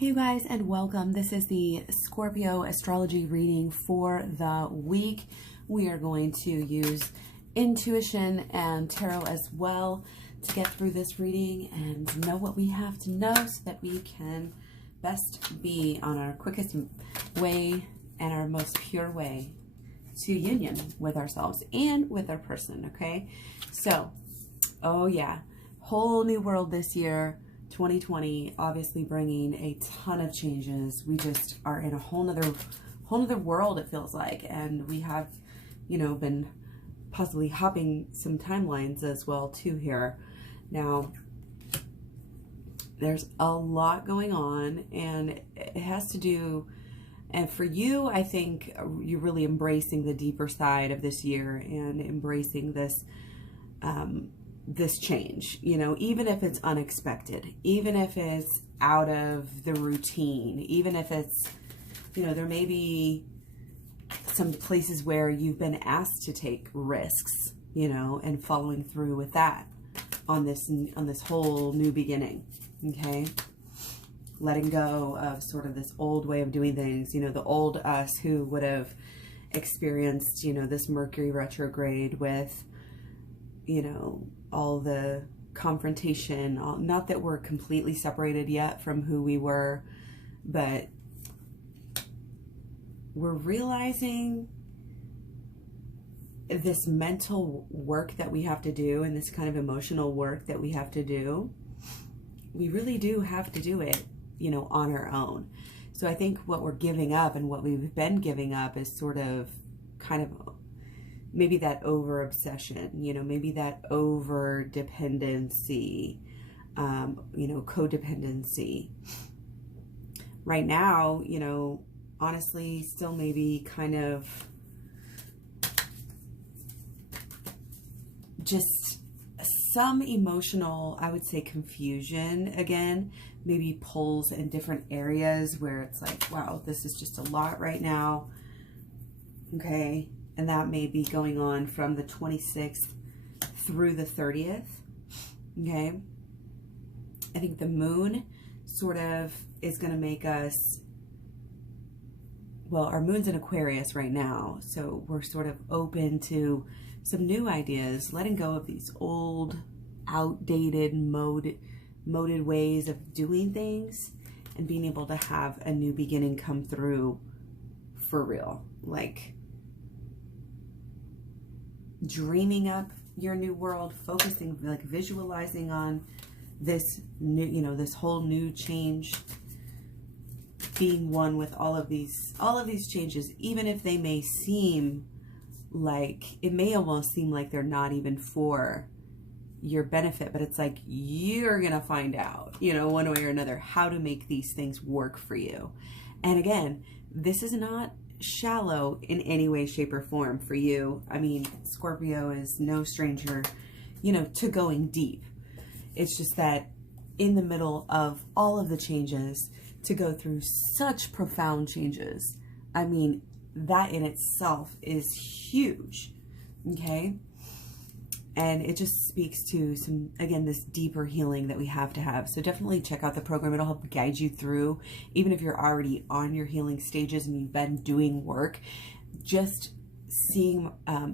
Hey you guys, and welcome. This is the Scorpio astrology reading for the week. We are going to use intuition and tarot as well to get through this reading and know what we have to know so that we can best be on our quickest way and our most pure way to union with ourselves and with our person, okay? So, oh yeah, whole new world this year. 2020 obviously bringing a ton of changes. We just are in a whole nother world, it feels like, and we have, you know, been possibly hopping some timelines as well too here. Now, there's a lot going on, and it has to do, and for you, I think you're really embracing the deeper side of this year and embracing this this change, you know, even if it's unexpected, even if it's out of the routine, even if it's, you know, there may be some places where you've been asked to take risks, you know, and following through with that on this whole new beginning, okay? Letting go of sort of this old way of doing things, you know, the old us who would have experienced, you know, this Mercury retrograde with, you know, all the confrontation, not that we're completely separated yet from who we were, but we're realizing this mental work that we have to do and this kind of emotional work that we have to do. We really do have to do it, you know, on our own. So I think what we're giving up and what we've been giving up is sort of kind of maybe that over obsession, you know, maybe that over dependency, you know, codependency. Right now, you know, honestly, still maybe kind of just some emotional, I would say, confusion again, maybe pulls in different areas where it's like, wow, this is just a lot right now. Okay. And that may be going on from the 26th through the 30th, okay? I think the moon sort of is going to make us, well, our moon's in Aquarius right now, so we're sort of open to some new ideas, letting go of these old, outdated, moded ways of doing things, and being able to have a new beginning come through for real, like dreaming up your new world, focusing, like visualizing on this new, you know, this whole new change, being one with all of these changes, even if they may seem like, it may almost seem like they're not even for your benefit, but it's like, you're gonna find out, you know, one way or another, how to make these things work for you. And again, this is not shallow in any way, shape, or form for you. I mean, Scorpio is no stranger, you know, to going deep. It's just that in the middle of all of the changes, to go through such profound changes, I mean, that in itself is huge, okay? And it just speaks to some, again, this deeper healing that we have to have. So definitely check out the program. It'll help guide you through, even if you're already on your healing stages and you've been doing work, just seeing,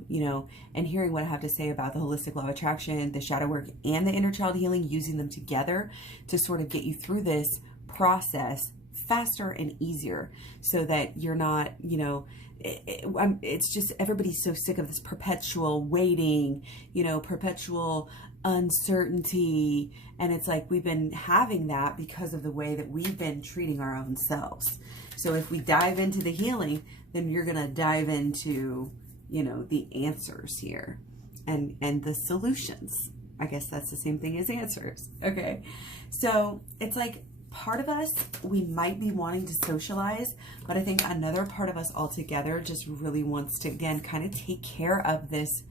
you know, and hearing what I have to say about the holistic law of attraction, the shadow work, and the inner child healing, using them together to sort of get you through this process faster and easier, so that you're not, you know, it's just, everybody's so sick of this perpetual waiting, you know, perpetual uncertainty. And it's like, we've been having that because of the way that we've been treating our own selves. So if we dive into the healing, then you're going to dive into, you know, the answers here and the solutions. I guess that's the same thing as answers. Okay. So it's like, part of us, we might be wanting to socialize, but I think another part of us altogether just really wants to, again, kind of take care of this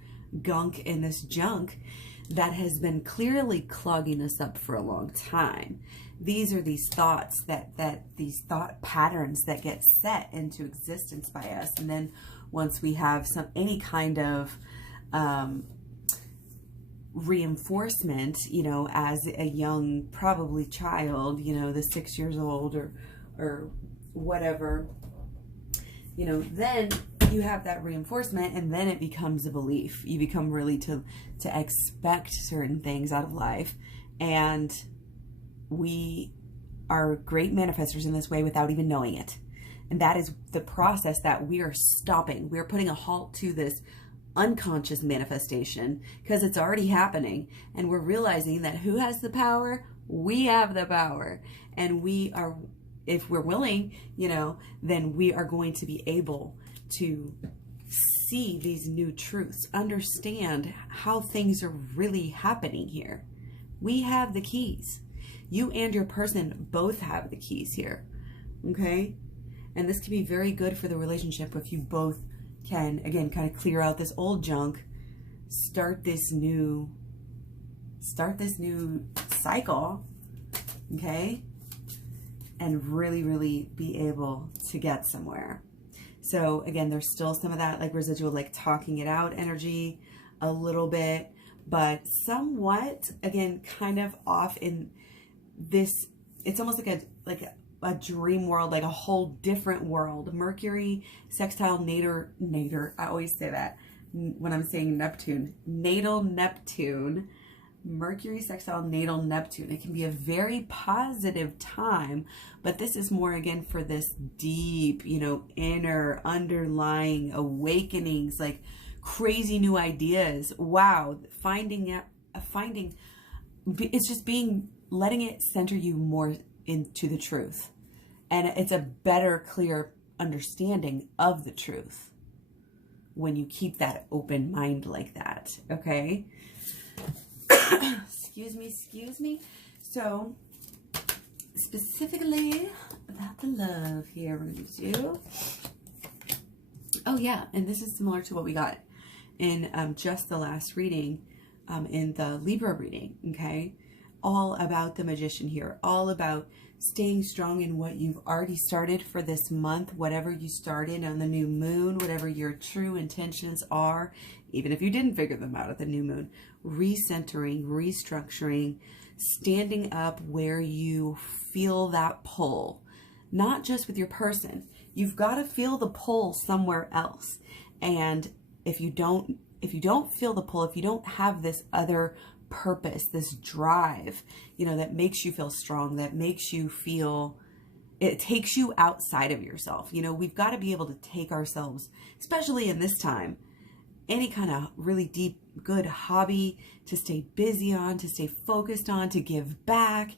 gunk and this junk that has been clearly clogging us up for a long time. These are these thoughts these thought patterns that get set into existence by us. And then once we have any kind of reinforcement, you know, as a young, probably child, you know, the 6 years old or whatever, you know, then you have that reinforcement, and then it becomes a belief. You become really to expect certain things out of life. And we are great manifestors in this way without even knowing it. And that is the process that we are stopping. We're putting a halt to this unconscious manifestation because it's already happening. And we're realizing that who has the power? We have the power. And we are, if we're willing, you know, then we are going to be able to see these new truths, understand how things are really happening here. We have the keys. You and your person both have the keys here, okay? And this can be very good for the relationship if you both can, again, kind of clear out this old junk, start this new cycle, okay? And really, really be able to get somewhere. So again, there's still some of that like residual, like talking it out energy a little bit, but somewhat, again, kind of off in this, it's almost like a dream world, like a whole different world. Mercury, sextile, natal, I always say that when I'm saying Neptune, natal Neptune, Mercury, sextile, natal Neptune. It can be a very positive time, but this is more, again, for this deep, you know, inner underlying awakenings, like crazy new ideas. Wow. Finding, it's just letting it center you more into the truth. And it's a better, clear understanding of the truth when you keep that open mind like that. Okay. Excuse me. So, specifically about the love here, we're going to do. Oh, yeah. And this is similar to what we got in just the last reading, in the Libra reading. Okay. All about the Magician here. All about staying strong in what you've already started for this month, whatever you started on the new moon, whatever your true intentions are, even if you didn't figure them out at the new moon, recentering, restructuring, standing up where you feel that pull, not just with your person. You've got to feel the pull somewhere else. And if you don't feel the pull, if you don't have this other purpose, this drive, you know, that makes you feel strong, that makes you feel, it takes you outside of yourself. You know, we've got to be able to take ourselves, especially in this time, any kind of really deep, good hobby to stay busy on, to stay focused on, to give back,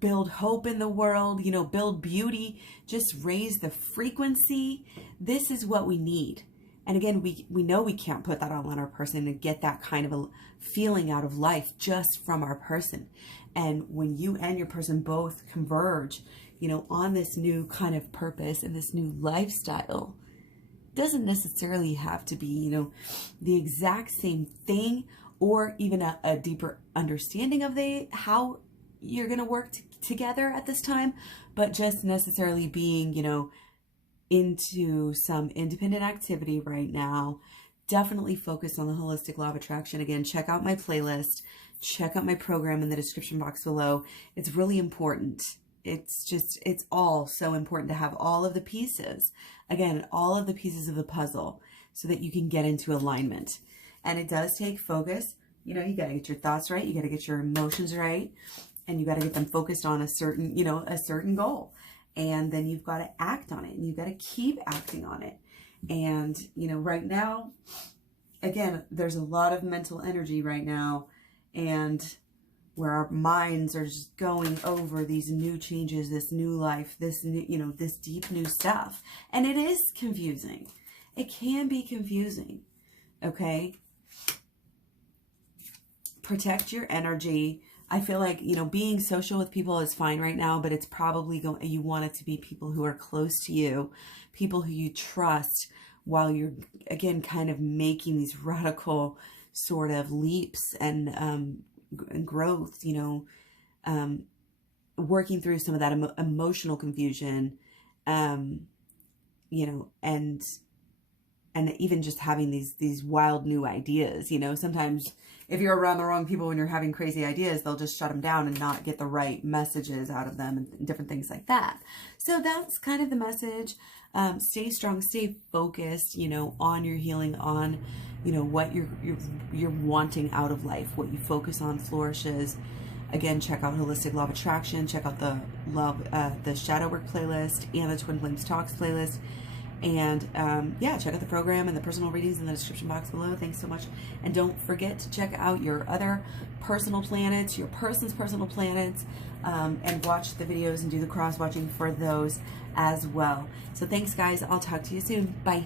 build hope in the world, you know, build beauty, just raise the frequency. This is what we need. And again, we know we can't put that all on our person and get that kind of a feeling out of life just from our person. And when you and your person both converge, you know, on this new kind of purpose and this new lifestyle, doesn't necessarily have to be, you know, the exact same thing or even a deeper understanding of how you're going to work together at this time, but just necessarily being, you know, into some independent activity right now. Definitely focus on the holistic law of attraction. Again, check out my playlist, check out my program in the description box below. It's really important. It's all so important to have all of the pieces. Again, all of the pieces of the puzzle so that you can get into alignment. And it does take focus. You know, you got to get your thoughts right. You got to get your emotions right. And you got to get them focused on a certain, you know, a certain goal. And then you've got to act on it, and you've got to keep acting on it. And, you know, right now, again, there's a lot of mental energy right now, and where our minds are just going over these new changes, this new life, this new, you know, this deep new stuff. And it is confusing. It can be confusing. Okay. Protect your energy. I feel like, you know, being social with people is fine right now, but it's probably you want it to be people who are close to you, people who you trust, while you're, again, kind of making these radical sort of leaps and growth, you know, working through some of that emotional confusion, you know, and and even just having these wild new ideas. You know, sometimes if you're around the wrong people when you're having crazy ideas, they'll just shut them down and not get the right messages out of them and different things like that. So that's kind of the message. Stay strong, stay focused, you know, on your healing, on, you know, what you're wanting out of life. What you focus on flourishes. Again, check out Holistic Law of Attraction. Check out the Shadow Work playlist and the Twin Flames Talks playlist. And yeah, check out the program and the personal readings in the description box below. Thanks so much. And don't forget to check out your other personal planets, your person's personal planets, and watch the videos and do the cross-watching for those as well. So thanks, guys. I'll talk to you soon. Bye.